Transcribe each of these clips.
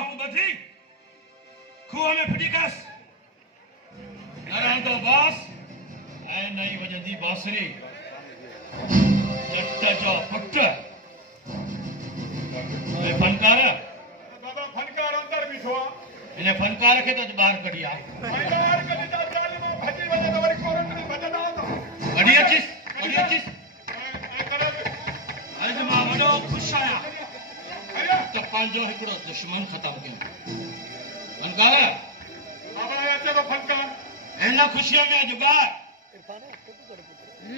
हूं बधी खूह में फिटिकस नरंदो बास ऐ नई वजंदी बांसुरी जट जो पुट फनकार दादा फनकार अंदर बीठो इन फनकार के तो बाहर कढी आहे फनकार कॾहिं त ज़ालिम भॼी वञे त वरी कोरट में भॼंदा त कढी अचिस अॼु मां वॾो ख़ुशि आहियां त पंहिंजो हिकिड़ो दुश्मन ख़तम कयो फनकार बाबा अचे थो फनकार हिन ख़ुशीअ में अॼु ॻाए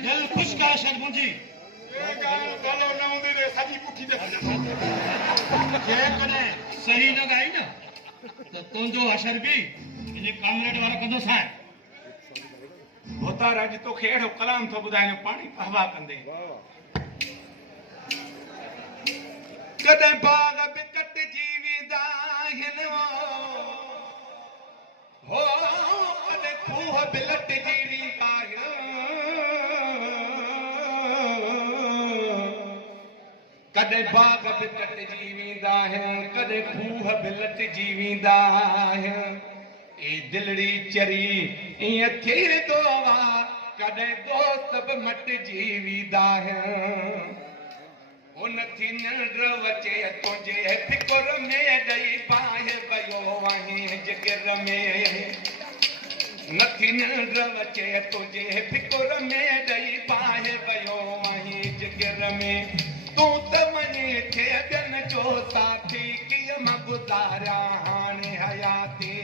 दिलि ख़ुशि करे छॾ मुंहिंजी गालो न हूंदी त सॼी पुठी ते जेकॾहिं सही न ॻाई न त तुंहिंजो असर बि इन कामरेड वारो कंदोसि आहे भोतार अॼु तोखे अहिड़ो कलाम थो ॿुधाए पाणी पहवा कंदे कॾहिं बाग बि कटिजी वेंदा आहिनि हो कॾहिं खूह बि लटिजी वेंदा कॾहिं बाग बि कटिजी वेंदा आहिनि कॾहिं खूह बि लटिजी वेंदा आहिनि ए दिलड़ी चरी ईअं थी वेंदो आहे कॾहिं दोस्त बि मटिजी वेंदा आहिनि उन थी निंड अचे तुंहिंजे फिकुर में ॾेई पाए वियो आहीं जिगर में नथी निंड अचे तुंहिंजे फिकुर में ॾेई पाए वियो आहीं जिगर में तूं त वञे थे ॿियनि जो साथी कीअं मां गुज़ारिया हाणे हयाती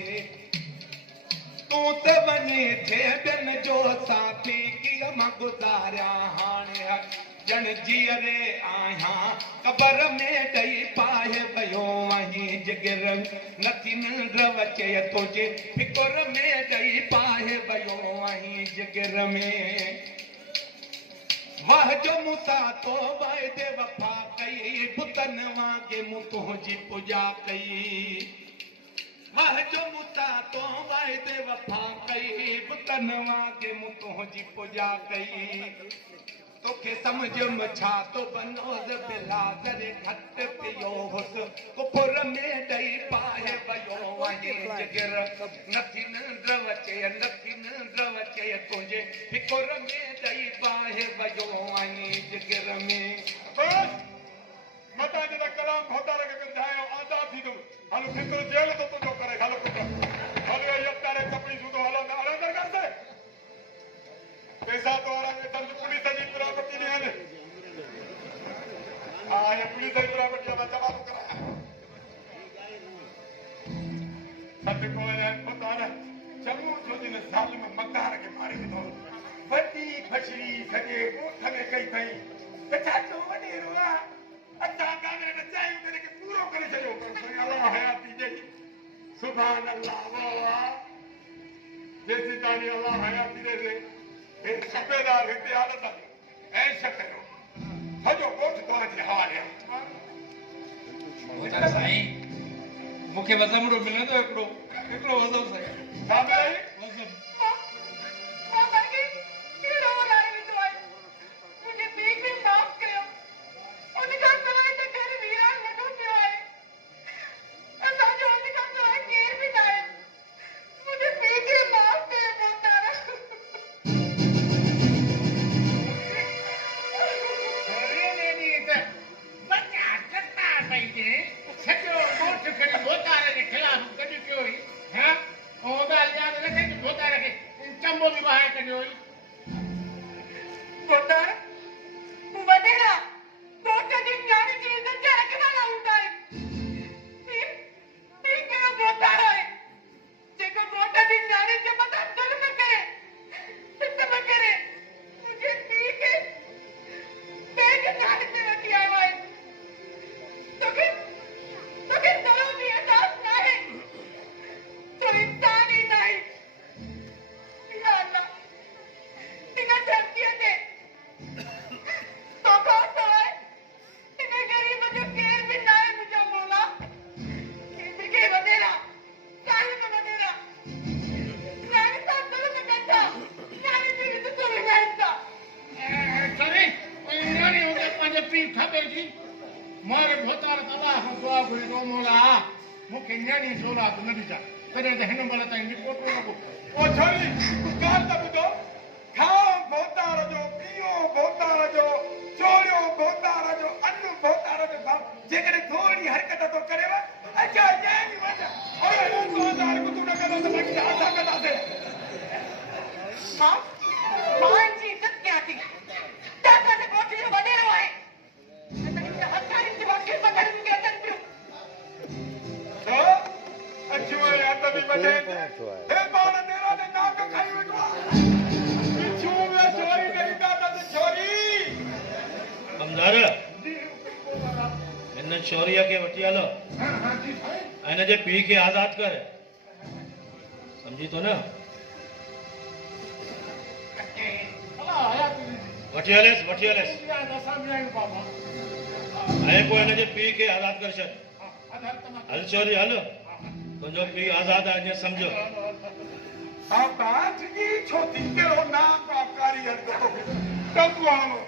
तूं त वञे थे ॿियनि जो साथी कीअं मां गुज़ारिया हाणे ॼण जीअरे आहियां क़बर में ॾेई पाए वियो आहीं जिगर नथी निंड अचे तुंहिंजे फिकुर में ॾेई पाए वियो आहीं जिगर में वाह जो मूंसा तो वायदे वफा कई बुतन वांगे मूं तुंहिंजी पूजा कई वाह जो मूंसा तो वायदे वफा कई बुतन वांगे मूं तुंहिंजी पूजा कई तोखे समझ में छा तो बनोज़ बिलाज़र घट पियो हुस कुफुर में ॾेई पाए वियो आहीं जिगर नथी निंड अचे तुंहिंजे फिकुर में ॾेई पाए वियो आहीं जिगर में बस मता जे कलाम भोतार खे ॿुधायो आज़ाद थी तो हलो फिकुर जेल तो तुंहिंजो करे हलो पुट हलो ये तारे कपड़ी सूदो हलो अंदर कर दे पैसा तो आ रहा है पुलिस की प्रॉपर्टी नहीं है हां ये पुलिस की प्रॉपर्टी का जवाब कराया सब को है पता है चमू जो दिन साल में मकार के मारे तो बड़ी फसली सजे कोठ में कई थई बेटा तो वडे रुआ अच्छा कामरे में चाहिए तेरे के पूरो करे चलो अल्लाह हयाती दे सुभान अल्लाह वाह जैसी तानी अल्लाह हयाती दे सूबेदार हिते हालत आहे ऐं कयो सॼो ॻोठ तव्हांजे हवाले आहे साईं मूंखे वज़म मिलंदो हिकिड़ो वज़म साईं छा मिलई वज़म मूंखे न्याणी औलाद न ॾिजां तॾहिं त हिन महिल ताईं रिपोर्ट न ॿुध ओ छोरी ॻाल्हि त ॿुधो खाओ भोतार जो पीओ भोतार जो चोरियो भोतार जो अन्न भोतार जो खाओ जेकॾहिं थोरी हरकत तो करेव अच्छा न्याणी वञ अरे तूं कुझु न कंदो त बाक़ी असां कंदासीं मां जी इज़त कयां थी दादा ने कोठी जो वॾेरो आहे त हिन हथारियुनि जे वकील बदलनि खे अचनि पियूं तो अचो हथ बि वॾे हे पाण तेरा ने नाक खाई वेठो आहे पिछू में चोरी कई दादा ते छोरी कमदार हिन छोरीअ खे वठी हलो ऐं हिन जे पीउ खे आज़ादु कर सम्झी थो न वठी हलेसि असां बि आहियूं बाबा ऐं पोइ हिन जे पीउ खे आज़ादु करे छॾ हल छोरी हल तुंहिंजो पीउ आज़ादु आहे ईअं सम्झो आकाश जी छोटी कहिड़ो नाम आबकारी हलंदो टंगू आलो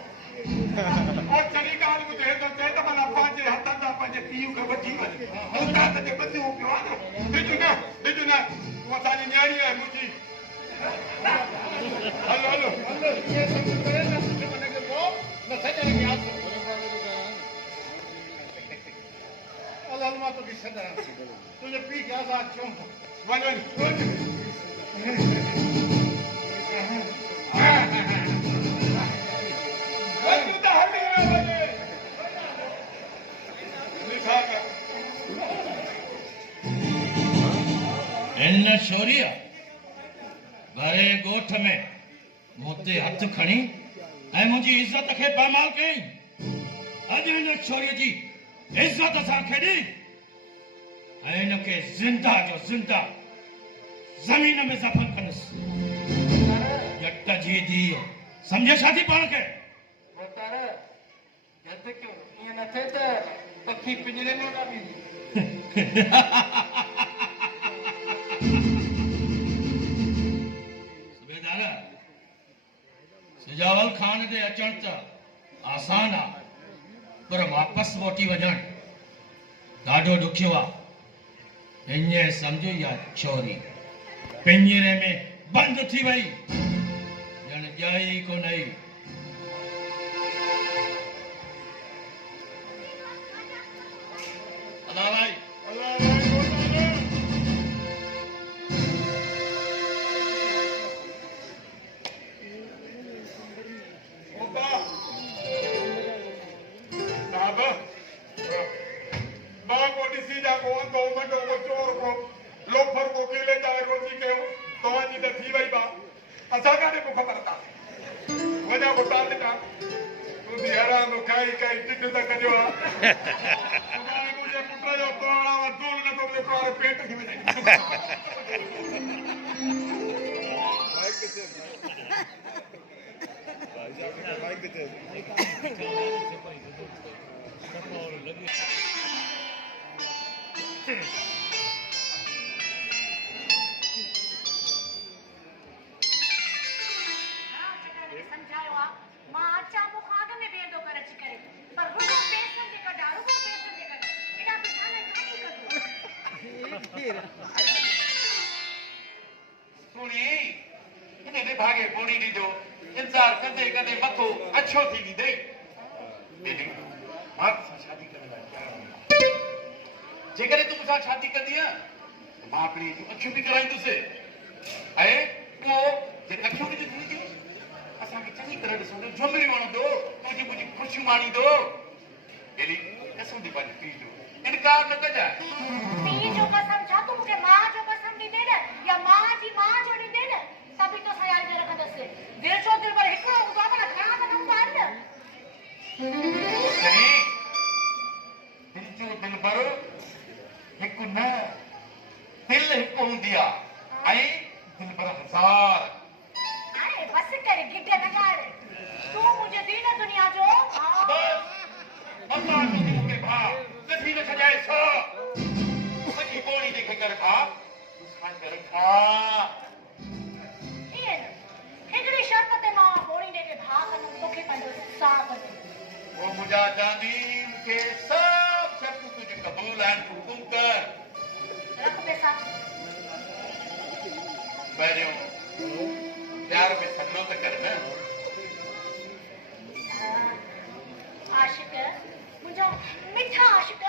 और चली ॻाल्हि ॿुधे त चए त माना पंहिंजे हथनि सां पंहिंजे पीउ खे वठी वञे औलाद जे ॿधियो पियो आहे न ॾिजो न उहा असांजी न्याणी आहे मुंहिंजी हलो हलो इहे सभु करे न मन खे पोइ न छॾण खे हथ हल मां तोखे छॾां तुंहिंजे पीउ खे आज़ादु कयूं था वञ हिन छोरीअ घरे ॻोठ में मूं ते हथ खणी ऐं मुंहिंजी इज़त खे पामाल कयईं अॼु हिन छोरीअ जी इज़त सां खेॾी ऐं हिनखे ज़िंदा जो ज़िंदा ज़मीन में दफ़न कंदुसि जट जी धीउ सम्झे छा थी पाण खे भोतार यद क्यों ईअं न थिए त पखी पिंजरे में न वेंदी सुबेदार सिजावल खान जे अचण त आसान आहे पर वापसि मोटी वञणु ॾाढो ॾुखियो आहे हीअं सम्झो इहा छोरी पिंजरे में बंदि थी वई ॼण ॼाई कोन आई अला भाई लोफर को केले चाहे रोटी के तव्हांजी त थी वई बा असां काॾे को ख़बर था वञा पोइ तालिका तूं बि हैरान खाई खाई टिक त कढियो आहे मुंहिंजे पुट जो तोड़ा दूर नथो थिए तोड़े पेट खे वञे भागे बोनी ॾिजो इंतज़ार कंदे कंदे मथो अछो थी ॾींदई शादी जेकॾहिं तूं मूंसां शादी कंदीअ मां अपनी अखियूं बि कराईंदुसि ऐं पोइ जे अखियूं बि ॾिसंदी असांखे चङी तरह ॾिसंदो झुमरी वणंदो तुंहिंजी मुंहिंजी ख़ुशियूं माणींदो अहिड़ी कसम थी पंहिंजे पीउ जो इनकार न कजांइ पीउ जो कसम छा तूं मूंखे मां जो कसम ॾींदे न या मां जी मां जो ॾींदे न सभी तो ख्याल में रखंदसि दिल चो दिल पर हिकिड़ो हूंदो आहे पर घणा त न हूंदा आहिनि नहीं दिल जो दिल पर हिकु न दिल हिकु हूंदी आहे ऐं दिल पर हज़ार हाणे बसि कर गिड न गाड़ तूं मुंहिंजे दीन दुनिया जो बस अल्लाह जो मूंखे भाउ नथी न छॾाए छो सॼी ॿोड़ी जेके कर खा तूं कर खा हिकिड़ी शर्त ते मां ॿोड़ी ॾे भाउ कंदुमि तोखे पंहिंजो साह कंदुमि वो मुझा जानी के सब शर्तूं तुझे कबूल आहिनि हुकुम कर पहिरियों प्यार में सदनो त कर न आशिक मुंहिंजो मिठा आशिक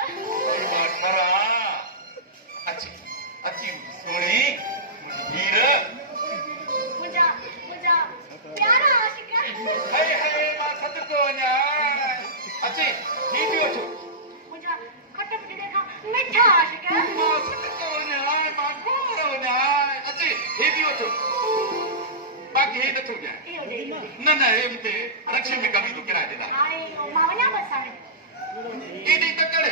खरा अची अची सोणी हीर मुंहिंजा मुंहिंजा प्यारा आशिक हाय हाय मां सदको वञा अची ही बि वठो मुंहिंजा खट पिटे खां मिठा आशिक मां सदको वञा मां घुमण वञा अची ही बि वठो बाक़ी ही नथो ॾियां इहो ॾे न न हे मूंखे रक्षे में कमी थो किराए ॾींदा हाणे मां वञा बसि हाणे एॾी तकड़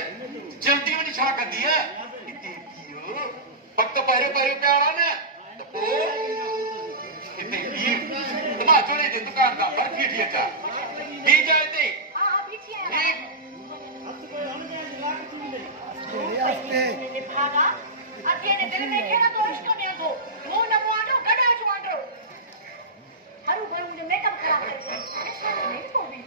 जल्दी वञी छा कंदी हिते इहो वक़्तु पहिरियों पहिरियों प्यार आहे न त पोइ हिते मां चोरे जे दुकान खां बर्फी वठी अचां ॿी जा हिते हा हा बीठी आहियां भागा अतीअ जे दिलि में कहिड़ा दोस्त में अगो मुंहुं न मुआंडो गॾो चुआंडो हरू भरू मुंहिंजो मेकअप ख़राब करे छॾियो नहीं पोइ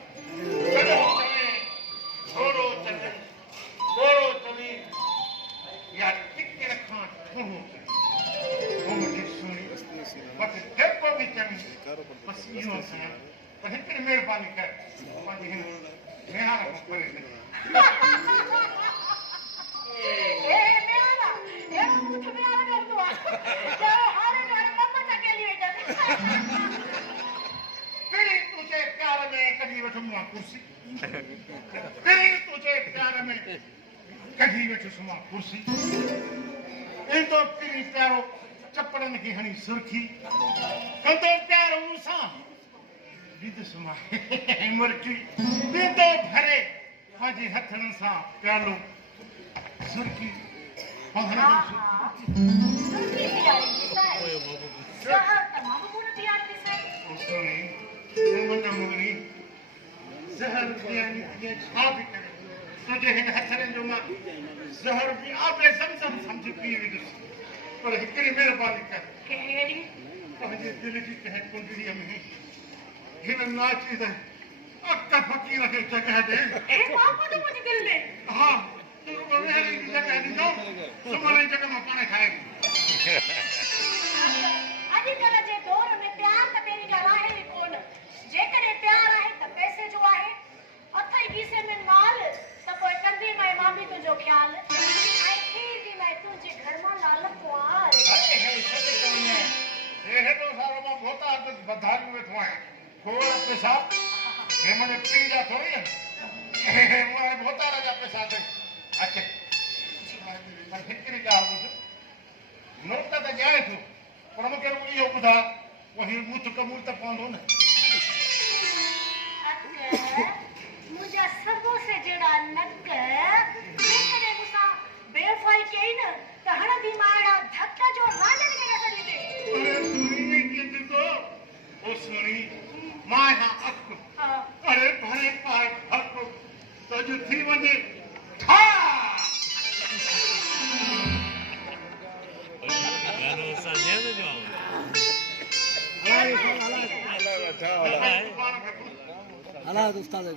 थोरो चली यार टिके रखां थोरो वो मुझे सुनी बस जेको भी चमी बस इहो असां पर हिकिड़ी महिरबानी कर पंहिंजी हिन भेण खां करे ए मेरा ए मुठ में आ गया तू तो हारे हारे मम्मा चकेली वेठा कहीं तुझे प्यार में कभी वठूंगा कुर्सी कहीं तुझे प्यार में कभी वठूंगा कुर्सी इन तो कहीं प्यारो चपड़न की हनी सुर्खी कंदो प्यारो मूंसां विद सुमा मुर्की दीदो भरे पंहिंजे हथनि सां प्यालो सुर्खी हां हां सुर्खी तैयारी दिसाए सहर तमामु गुण तैयार दिसाए सोनी मुंहिंजो मुगनी ज़हर पियानी ये छा बि करे तुंहिंजे हिन हथनि जो मां ज़हर बि आबे ज़मज़म सम्झी पी वेंदुसि पर हिकिड़ी महिरबानी कर कहिड़ी पंहिंजे दिलि जी कंहिं कुंडलीअ में हिन नाचीद अक फ़क़ीर खे जॻह ॾे ए पापा तो मुझे दिल में हा तूं वेहण जी जॻह ॾींदो सुम्हण जी जॻह मां पाण खाए अॼुकल्ह जे दौर में प्यार त पहिरीं ॻाल्हि आहे ई कोन जेकॾहिं प्यार आहे त पैसे जो आहे अथई गीसे में माल त पोइ कंदी मैं मां बि तुंहिंजो ख़्याल ऐं थींदी मैं तुंहिंजे घर मां लाल कुंवार हेॾो सारो मां भोता अॻु बधारियूं वेठो आहियां खोड़ पेशाब हे मुंहिंजे पीउ जा थोरी आहिनि मूं भोतारा जा पैसा अथई अचे पर हिकिड़ी ॻाल्हि ॿुध नोट त ॾियां थो पर मूंखे इहो ॿुधा वही मुठ कबूल त पवंदो न मुंहिंजा सबो से जहिड़ा नक जेकॾहिं मूंसां बेवफ़ाई कई न त हणंदी मां अहिड़ा धक जो रांडनि खे नज़र ॾींदे सुणी कीअं थींदो ओ सुणी मां खां अख अरे भरे पाए हक त जो थी वञे ठा Hala, ustedes.